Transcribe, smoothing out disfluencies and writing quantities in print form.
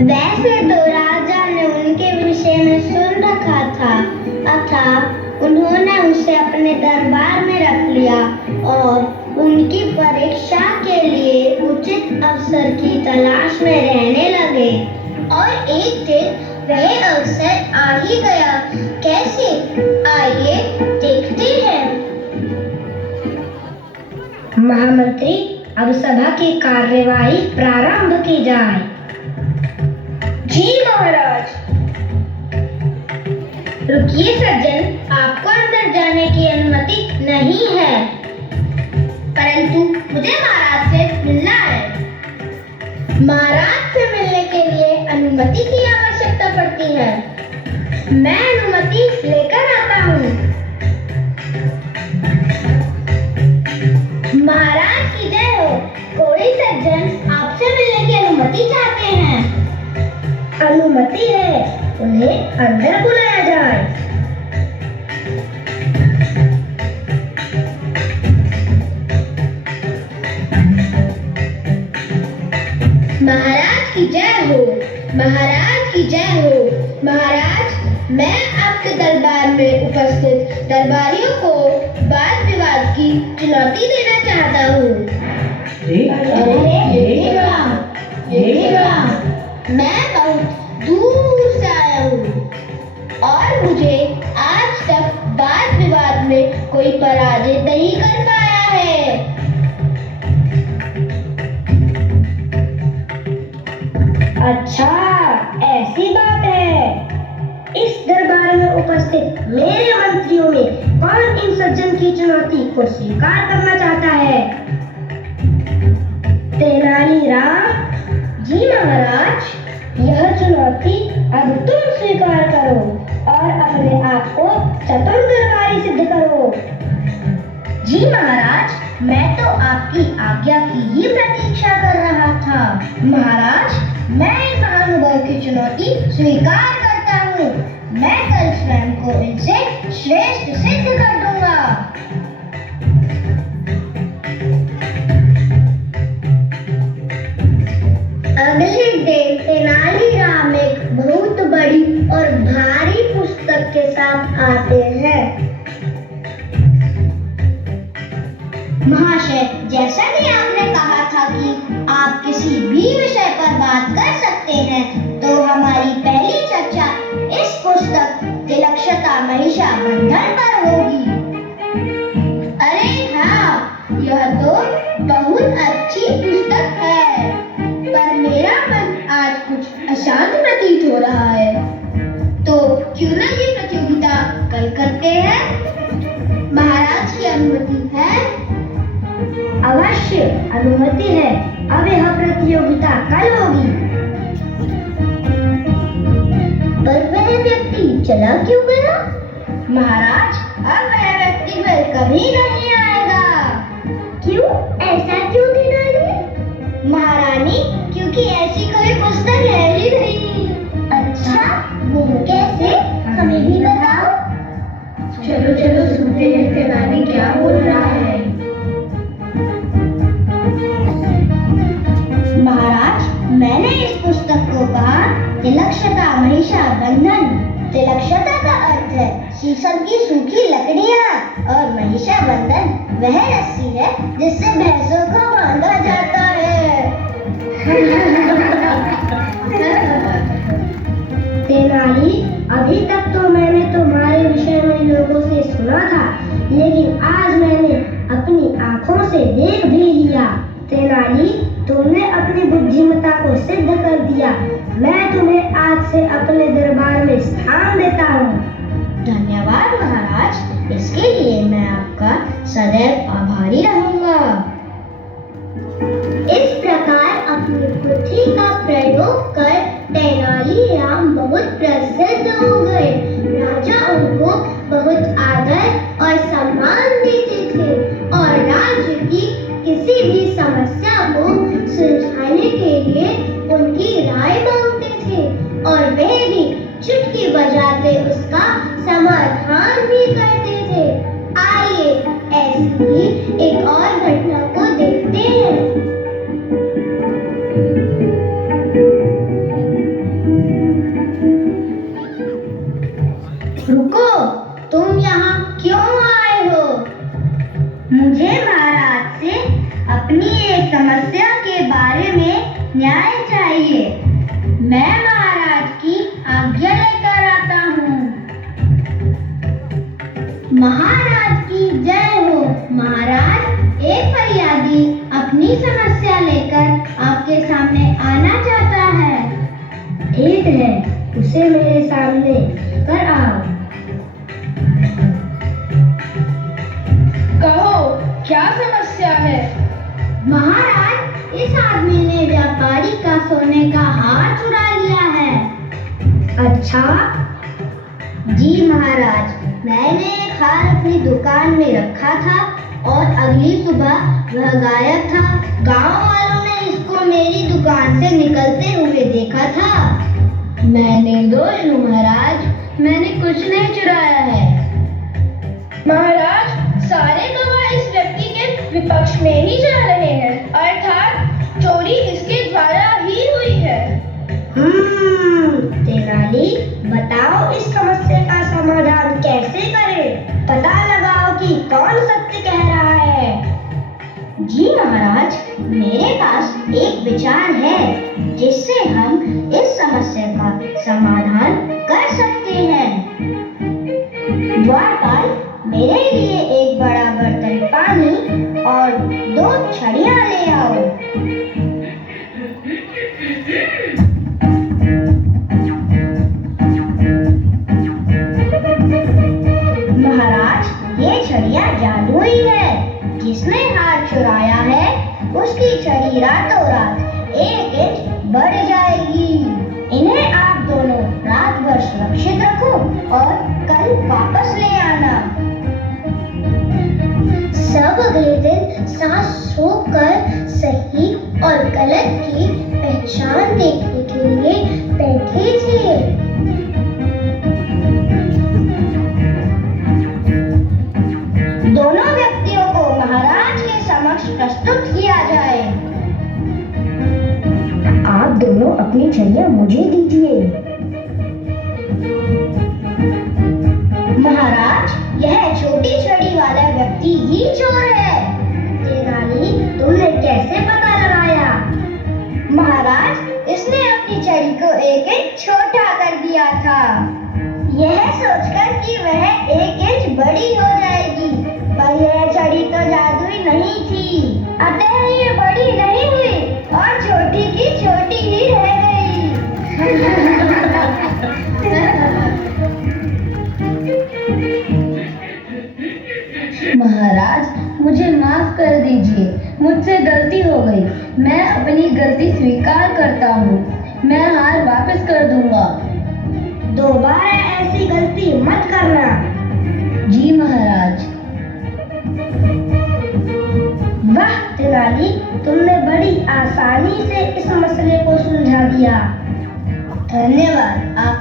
वैसे तो राजा ने उनके विषय में सुन रखा था अतः उन्होंने उसे अपने दरबार में रख लिया और उनकी परीक्षा के लिए उचित अवसर की तलाश में रहने लगे। और एक दिन वह अवसर आ ही गया। कैसे? आइए देखते हैं। महामंत्री, अब सभा की कार्यवाही प्रारंभ की जाए। जी महाराज। रुकिए सज्जन, आपको अंदर जाने की अनुमति नहीं है, परंतु मुझे महाराज से मिलना है। महाराज से मिलने के लिए अनुमति की आवश्यकता पड़ती है। मैं अनुमति लेकर आता हूँ। महाराज की जय हो। कोई सज्जन आपसे मिलने की अनुमति चाहते हैं। अनुमति है, उन्हें अंदर बुलाया जाए। महाराज की जय हो। महाराज की जय हो। महाराज, मैं आपके दरबार में उपस्थित दरबारियों को वाद विवाद की चुनौती देना चाहता हूँ। मैं बहुत दूर से आया हूँ और मुझे आज तक वाद विवाद में कोई पराजित नहीं कर पाया है। अच्छा, ऐसी बात है। इस दरबार में उपस्थित मेरे मंत्रियों में कौन इन सज्जन की चुनौती को स्वीकार करना चाहता है? तेनालीराम। जी महाराज, यह चुनौती अब तुम स्वीकार करो और अपने आप को चतुर दरबारी सिद्ध करो। जी महाराज, मैं तो आपकी आज्ञा की ही प्रतीक्षा कर रहा था। महाराज, मैं इस महानुभव की चुनौती स्वीकार करता हूँ। मैं कल स्वयं को इनसे श्रेष्ठ सिद्ध कर दूंगा। अगले दिन तेनालीराम एक बहुत बड़ी और भारी पुस्तक के साथ आते हैं। महाशय, जैसा कि आपने कहा था कि आप किसी भी विषय पर बात कर सकते हैं, तो हमारी पहली चर्चा इस पुस्तक तिलक्षता महिषाबंधन पर होगी। अरे हाँ, यह तो बहुत अच्छी पुस्तक है, पर मेरा मन आज कुछ अशांत प्रतीत हो रहा है। तो क्यों न ये प्रतियोगिता कल करते हैं? महाराज की अनुमति है? अवश्य अनुमति है। अब यह प्रतियोगिता कल होगी। पर वह व्यक्ति चला क्यों गया? महाराज, अब वह व्यक्ति फिर कभी नहीं आएगा। क्यों? ऐसा क्यों तेनाली? महारानी, क्योंकि ऐसी कोई पुस्तक है ही नहीं। अच्छा, वो कैसे? हमें भी बताओ। चलो चलो सुनते हैं तेनाली क्या बोल रहा है। महाराज, मैंने इस पुस्तक को पढ़ा। तिलक्षता महिषाबंधन। तिलक्षता का अर्थ है शीशम की सूखी लकड़ियाँ और महिषाबंधन वह रस्सी है जिससे भैंसों को बांधा जाता है। तेनाली, अभी तक तो मैंने तुम्हारे विषय में लोगों से सुना था, लेकिन आज मैंने अपनी आंखों से देख भी लिया। तेनाली, तुमने अपनी बुद्धिमत्ता को सिद्ध कर दिया। मैं तुम्हें आज से अपने दरबार में स्थान देता हूँ। धन्यवाद महाराज, इसके लिए मैं आपका सदैव आभारी रहूंगा। इस प्रकार अपनी बुद्धि का प्रयोग कर तेनालीराम इसका समाधान भी करते थे। आइए ऐसी ही एक और घटना को देखते हैं। रुको, तुम यहाँ क्यों आए हो? मुझे महाराज से अपनी एक समस्या के बारे में न्याय चाहिए। मैं महाराज की आज्ञा लेकर आता हूँ। महाराज की जय हो। महाराज, एक फरियादी अपनी समस्या लेकर आपके सामने आना चाहता है। ठीक है, उसे मेरे सामने कर आओ। कहो, क्या समस्या है? महाराज, इस आदमी ने व्यापारी का सोने का हार चुरा लिया है। अच्छा? जी महाराज, मैंने एक हार अपनी दुकान में रखा था और अगली सुबह वह गायब था। गांव वालों ने इसको मेरी दुकान से निकलते हुए देखा था। मैं निर्दोष हूँ महाराज, मैंने कुछ नहीं चुराया है। महाराज, सारे गवाह इस व्यक्ति के विपक्ष में ही जा रहे हैं, अर्थात चोरी इसके द्वारा ही हुई है। तेनाली, बताओ इस समस्या का समाधान कैसे करें? पता लगाओ कि कौन सत्य कह रहा है। जी महाराज, मेरे पास एक विचार है जिससे हम इस समस्या का समाधान कर सकते हैं। द्वारपाल, मेरे लिए एक बड़ा बर्तन पानी और 2 छड़ियां ले आओ। महाराज, ये छड़ियां जादुई है। जिसने हार चुराया है उसकी छड़ी रातों रात 1 इंच बढ़ जाएगी। इन्हें आप दोनों रात भर सुरक्षित रखो और कल वापस ले आना। सब अगले दिन सांस सोकर सही और गलत की पहचान देखने के लिए बैठे थे। दोनों व्यक्तियों को महाराज के समक्ष प्रस्तुत किया जाए। आप दोनों अपनी छड़ियां मुझे दीजिए। महाराज, यह छोटी छड़ी वाला व्यक्ति ही चोर है। तेनाली, तुमने कैसे पता लगाया? महाराज, इसने अपनी छड़ी को 1 इंच छोटा कर दिया था, यह सोचकर कि वह 1 इंच बड़ी हो जाएगी, पर यह छड़ी तो जादुई नहीं थी, अतः ये बड़ी नहीं हुई और छोटी की छोटी ही रह गई। महाराज, मुझे माफ कर दीजिए, मुझसे गलती हो गई। मैं अपनी गलती स्वीकार करता हूँ। मैं हार वापस कर दूंगा। दोबारा ऐसी गलती मत करना। जी महाराज। वाह तेनाली, तुमने बड़ी आसानी से इस मसले को सुलझा दिया। धन्यवाद, आप